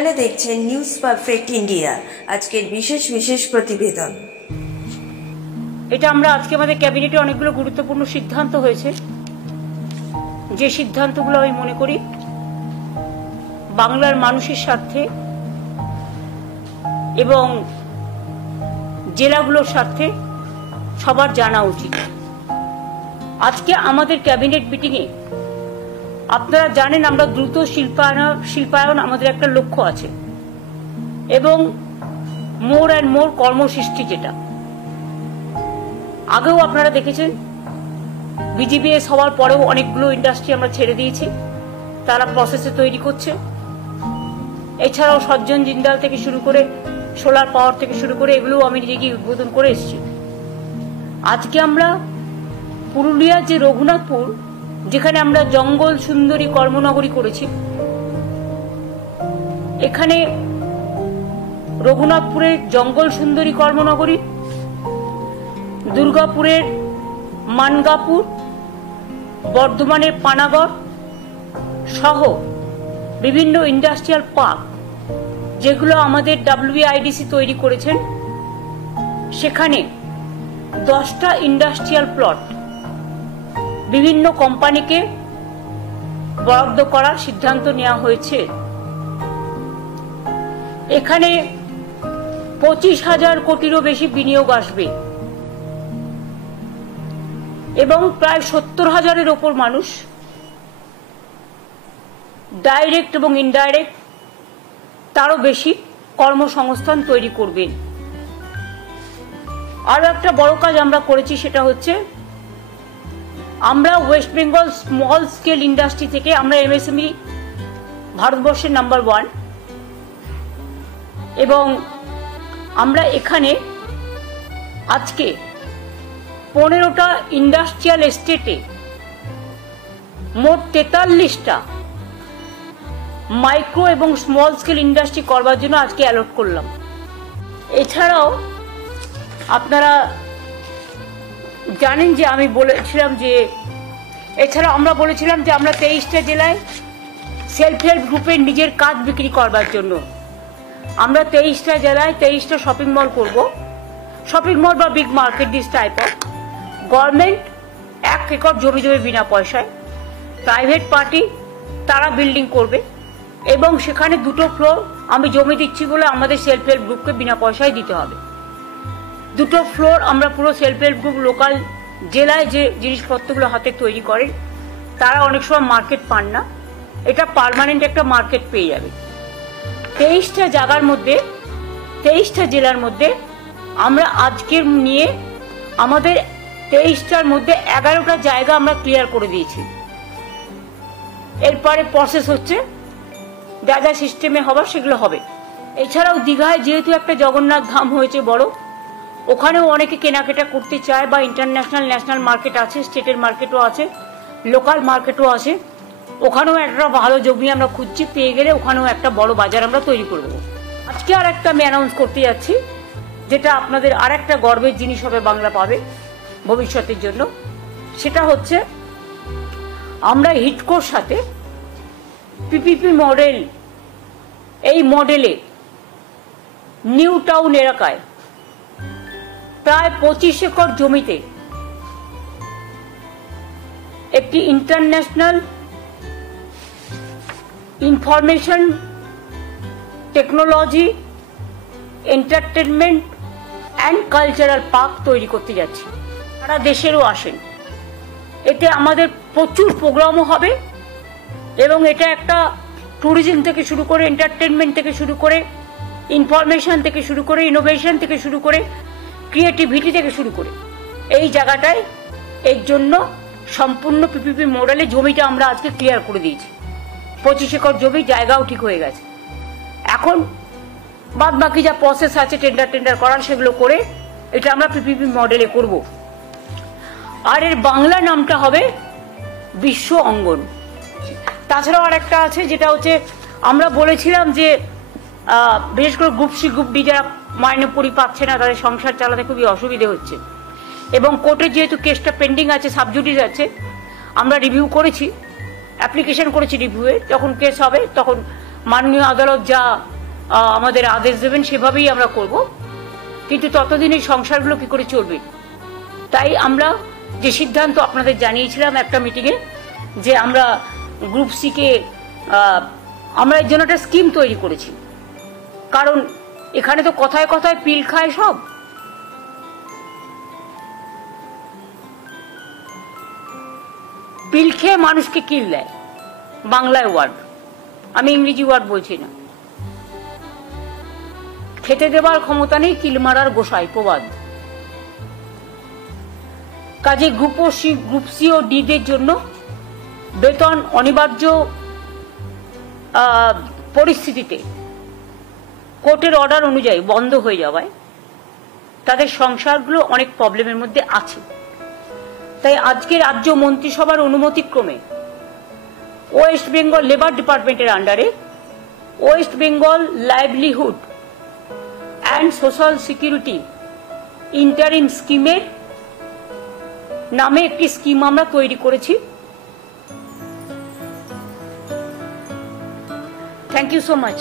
আপনারা দেখছেন news perfect India. আজকের বিশেষ প্রতিবেদন। এটা আমরা আজকে আমাদের ক্যাবিনেটে অনেকগুলো গুরুত্বপূর্ণ সিদ্ধান্ত হয়েছে, যে সিদ্ধান্তগুলো আমি মনে করি বাংলার মানুষের স্বার্থে এবং জেলাগুলোর স্বার্থে সবার জানা উচিত। আজকে আমাদের ক্যাবিনেট মিটিংয়ে আপনারা জানেন আমরা দ্রুত শিল্পায়ন আমাদের একটা লক্ষ্য আছে এবং মোর অ্যান্ড মোর কর্মসৃষ্টি, যেটা আগেও আপনারা দেখেছেন বিজিবিএস হওয়ার পরেও অনেকগুলো ইন্ডাস্ট্রি আমরা ছেড়ে দিয়েছি, তারা প্রসেসে তৈরি করছে। এছাড়াও সজ্জন জিন্দাল থেকে শুরু করে সোলার পাওয়ার থেকে শুরু করে এগুলোও আমি নিজে গিয়ে উদ্বোধন করে এসেছি। আজকে আমরা পুরুলিয়ার যে রঘুনাথপুর, যেখানে আমরা জঙ্গল সুন্দরী কর্মনগরী করেছি, এখানে রঘুনাথপুরের জঙ্গল সুন্দরী কর্মনগরী, দুর্গাপুরের মানগাপুর, বর্ধমানের পানাগড় সহ বিভিন্ন ইন্ডাস্ট্রিয়াল পার্ক যেগুলো আমাদের WIDC তৈরি করেছেন, সেখানে 10টা ইন্ডাস্ট্রিয়াল প্লট বিভিন্ন কোম্পানিকে বরাদ্দ করার সিদ্ধান্ত নেওয়া হয়েছে। এখানে 25,000 কোটিরও বেশি বিনিয়োগ আসবে এবং প্রায় 70,000-এর ওপর মানুষ ডাইরেক্ট এবং ইনডাইরেক্ট তারও বেশি কর্মসংস্থান তৈরি করবেন। আরো একটা বড় কাজ আমরা করেছি, সেটা হচ্ছে আমরা West Bengal small scale industry থেকে আমরা MSME ভারতবর্ষের নাম্বার 1 এবং আমরা এখানে আজকে 15টা ইন্ডাস্ট্রিয়াল এস্টেটে মোট 43টা মাইক্রো এবং স্মল স্কেল ইন্ডাস্ট্রি করবার জন্য আজকে অ্যালট করলাম। এছাড়াও আপনারা জানেন যে আমি বলেছিলাম যে আমরা 23টা জেলায় সেলফ হেল্প গ্রুপের নিজের কাজ বিক্রি করবার জন্য আমরা 23টা জেলায় 23টা শপিং মল করব। শপিং মল বা big market, this type of government 1 acre জমি দেবে বিনা পয়সায়, প্রাইভেট পার্টি তারা বিল্ডিং করবে এবং সেখানে 2টো ফ্লোর আমি জমি দিচ্ছি বলে আমাদের সেলফ হেল্প গ্রুপকে বিনা পয়সায় দিতে হবে। 2টো ফ্লোর আমরা পুরো সেলফ হেল্প গ্রুপ লোকাল জেলায় যে জিনিসপত্রগুলো হাতে তৈরি করেন তারা অনেক সময় মার্কেট পান না, এটা পার্মানেন্ট একটা মার্কেট পেয়ে যাবে। 23টা জায়গার মধ্যে 23টা জেলার মধ্যে আমরা আজকের নিয়ে আমাদের 23টার মধ্যে 11টা জায়গা আমরা ক্লিয়ার করে দিয়েছি। এরপরে প্রসেস হচ্ছে যা যা সিস্টেমে হবার সেগুলো হবে। এছাড়াও দীঘায় যেহেতু একটা জগন্নাথ ধাম হয়েছে বড়, ওখানেও অনেকে কেনাকাটা করতে চায় বা ইন্টারন্যাশনাল ন্যাশনাল মার্কেট আছে, স্টেটের মার্কেটও আছে, লোকাল মার্কেটও আছে, ওখানেও একটা ভালো জমি আমরা খুঁজছি, পেয়ে গেলে ওখানেও একটা বড় বাজার আমরা তৈরি করে দেবো। আজকে আর একটা আমি অ্যানাউন্স করতে যাচ্ছি, যেটা আপনাদের আর একটা গর্বের জিনিস হবে, বাংলা পাবে ভবিষ্যতের জন্য। সেটা হচ্ছে আমরা হিটকোর সাথে PPP মডেল, এই মডেলে নিউ টাউন এলাকায় প্রায় 25 একর জমিতে একটি international information technology entertainment and cultural park তৈরি করতে যাচ্ছি। সারা দেশেরও আসেন, এতে আমাদের প্রচুর প্রোগ্রামও হবে এবং এটা একটা ট্যুরিজম থেকে শুরু করে, এন্টারটেনমেন্ট থেকে শুরু করে, ইনফরমেশন থেকে শুরু করে, ইনোভেশন থেকে শুরু করে, ক্রিয়েটিভিটি থেকে শুরু করে এই জায়গাটায় এর জন্য সম্পূর্ণ PPP মডেলে জমিটা আমরা আজকে ক্লিয়ার করে দিয়েছি। 25 একর জমি, জায়গাও ঠিক হয়ে গেছে। এখন বাদ বাকি যা প্রসেস আছে টেন্ডার করার, সেগুলো করে এটা আমরা PPP মডেলে করব। আর এর বাংলা নামটা হবে বিশ্ব অঙ্গন। তাছাড়াও আর একটা আছে, যেটা হচ্ছে আমরা বলেছিলাম যে বিশেষ করে গ্রুপ C গ্রুপ D যারা মাইনে পড়ি পাচ্ছে না, তাদের সংসার চালাতে খুবই অসুবিধে হচ্ছে এবং কোর্টে যেহেতু কেসটা পেন্ডিং আছে, সাবজুডিস আছে, আমরা রিভিউ করেছি, অ্যাপ্লিকেশন করেছি রিভিউয়ে, যখন কেস হবে তখন মাননীয় আদালত যা আমাদের আদেশ দেবেন সেভাবেই আমরা করব, কিন্তু ততদিন এই সংসারগুলো কি করে চলবে? তাই আমরা যে সিদ্ধান্ত আপনাদের জানিয়েছিলাম একটা মিটিংয়ে, যে আমরা গ্রুপ সি কে আমরা এর জন্য একটা স্কিম তৈরি করেছি। কারণ এখানে তো কথায় কথায় পিল খায় সব। পিল খেয়ে মানুষকে কিল দেয়, বাংলায় ওয়ার্ড, আমি ইংরেজি ওয়ার্ড বলছি না। খেতে দেবার ক্ষমতা নেই, কিল মারার গোসাই, প্রবাদ। কাজে গ্রুপ সি ও ডি দের জন্য বেতন অনিবার্য পরিস্থিতিতে কোর্টের অর্ডার অনুযায়ী বন্ধ হয়ে যাওয়ায় তাদের সংসারগুলো অনেক প্রবলেমের মধ্যে আছে। তাই আজকে রাজ্য মন্ত্রিসভার অনুমতিক্রমে ওয়েস্ট বেঙ্গল লেবার ডিপার্টমেন্টের আন্ডারে West Bengal livelihood and social security interim স্কিমের নামে একটি স্কিম আমরা তৈরি করেছি। Thank you so much.